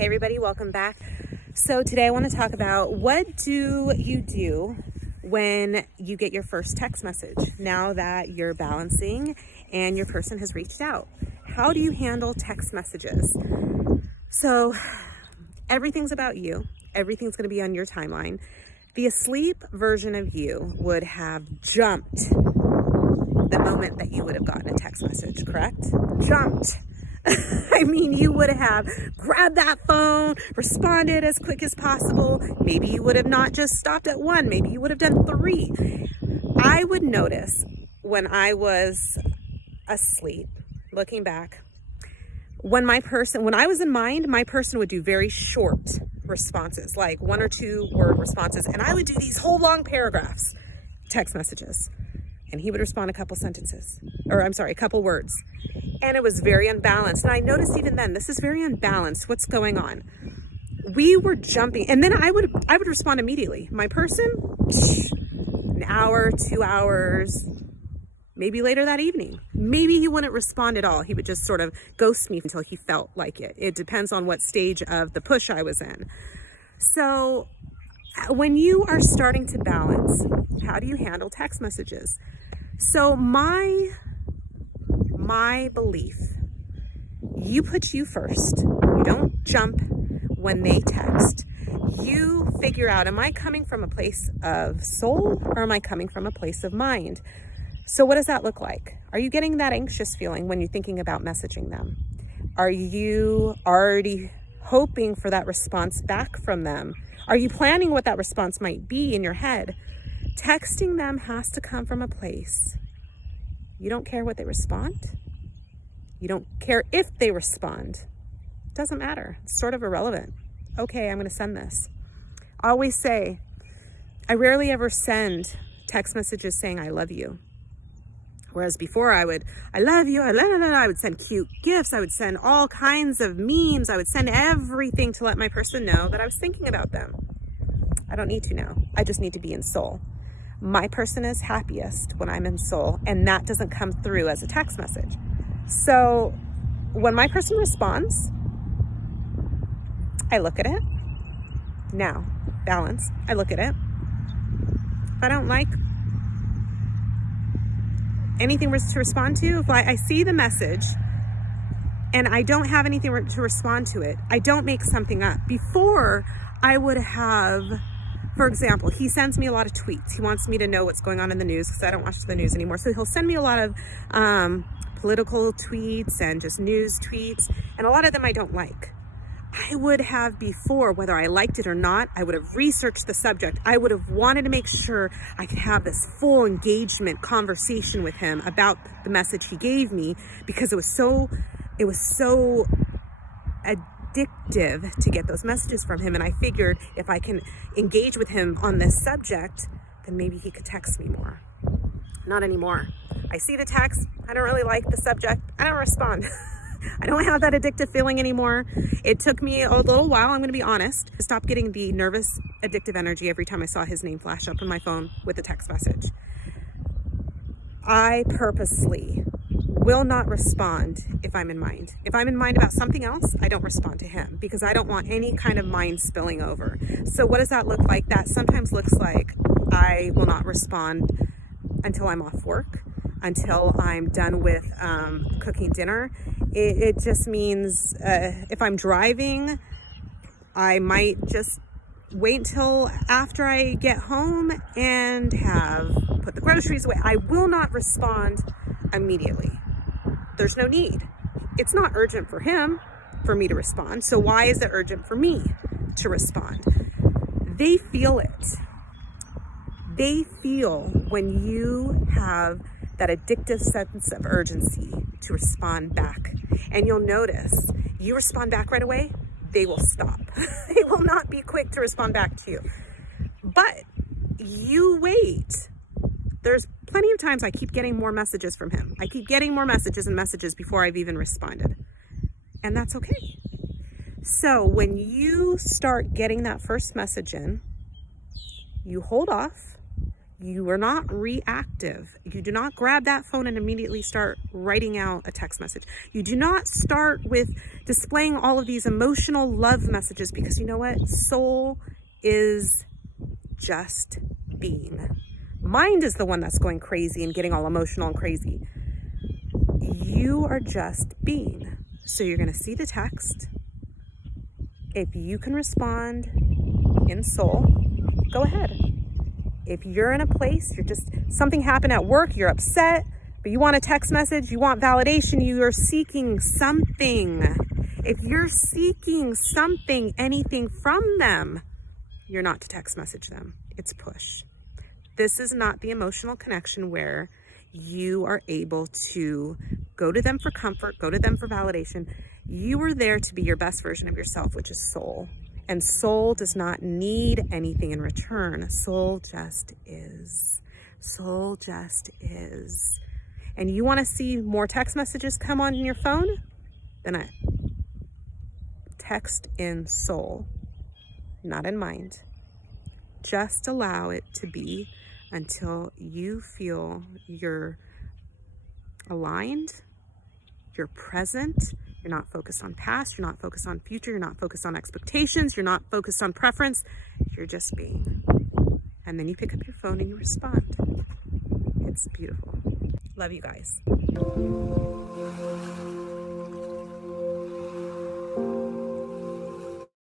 Hey everybody, welcome back. So today I want to talk about what do you do when you get your first text message now that you're balancing and your person has reached out. How do you handle text messages? So everything's about you. Everything's going to be on your timeline. The asleep version of you would have jumped the moment that you would have gotten a text message, correct? Jumped. I mean, you would have grabbed that phone, responded as quick as possible. Maybe you would have not just stopped at one. Maybe you would have done three. I would notice when I was asleep, looking back, when I was in mind, my person would do very short responses, like 1 or 2 word responses. And I would do these whole long paragraphs, text messages. And he would respond a couple words. And it was very unbalanced. And I noticed even then, this is very unbalanced. What's going on? We were jumping. And then I would respond immediately. My person, an hour, 2 hours, maybe later that evening. Maybe he wouldn't respond at all. He would just sort of ghost me until he felt like it. It depends on what stage of the push I was in. So when you are starting to balance, how do you handle text messages? So my belief, you put you first. You don't jump when they text. You figure out, am I coming from a place of soul or am I coming from a place of mind? So what does that look like? Are you getting that anxious feeling when you're thinking about messaging them? Are you already hoping for that response back from them? Are you planning what that response might be in your head? Texting them has to come from a place. You don't care what they respond. You don't care if they respond. It doesn't matter. It's sort of irrelevant. Okay, I'm going to send this. I always say, I rarely ever send text messages saying I love you. Whereas before I love you, I would send cute gifts. I would send all kinds of memes. I would send everything to let my person know that I was thinking about them. I don't need to know. I just need to be in soul. My person is happiest when I'm in soul, and that doesn't come through as a text message. So when my person responds, I look at it. Now, balance. I look at it. If I don't like anything to respond to, if I see the message and I don't have anything to respond to it, I don't make something up. Before, I would have, for example, he sends me a lot of tweets. He wants me to know what's going on in the news because I don't watch the news anymore. So he'll send me a lot of political tweets and just news tweets, and a lot of them I don't like. I would have before, whether I liked it or not, I would have researched the subject. I would have wanted to make sure I could have this full engagement conversation with him about the message he gave me, because it was so addictive to get those messages from him. And I figured if I can engage with him on this subject, then maybe he could text me more. Not anymore. I see the text. I don't really like the subject. I don't respond. I don't have that addictive feeling anymore. It took me a little while, I'm going to be honest, to stop getting the nervous, addictive energy every time I saw his name flash up on my phone with a text message. I purposely will not respond if I'm in mind. If I'm in mind about something else, I don't respond to him because I don't want any kind of mind spilling over. So what does that look like? That sometimes looks like I will not respond until I'm off work, until I'm done with cooking dinner. It just means if I'm driving, I might just wait until after I get home and have put the groceries away. I will not respond immediately. There's no need. It's not urgent for him for me to respond. So why is it urgent for me to respond? They feel it. They feel when you have that addictive sense of urgency to respond back. And you'll notice you respond back right away, they will stop. They will not be quick to respond back to you. But you wait. There's plenty of times I keep getting more messages from him. I keep getting more messages and messages before I've even responded. And that's okay. So when you start getting that first message in, you hold off, You are not reactive. You do not grab that phone and immediately start writing out a text message. You do not start with displaying all of these emotional love messages, because you know what? Soul is just being. Mind is the one that's going crazy and getting all emotional and crazy. You are just being. So you're going to see the text. If you can respond in soul, go ahead. If you're in a place, something happened at work, you're upset, but you want a text message, you want validation, you are seeking something. If you're seeking something, anything from them, you're not to text message them. It's push. This is not the emotional connection where you are able to go to them for comfort, go to them for validation. You are there to be your best version of yourself, which is soul. And soul does not need anything in return. Soul just is. Soul just is. And you want to see more text messages come on your phone? Then text in soul, not in mind. Just allow it to be until you feel you're aligned, you're present, you're not focused on past, you're not focused on future, you're not focused on expectations, you're not focused on preference, you're just being. And then you pick up your phone and you respond. It's beautiful. Love you guys.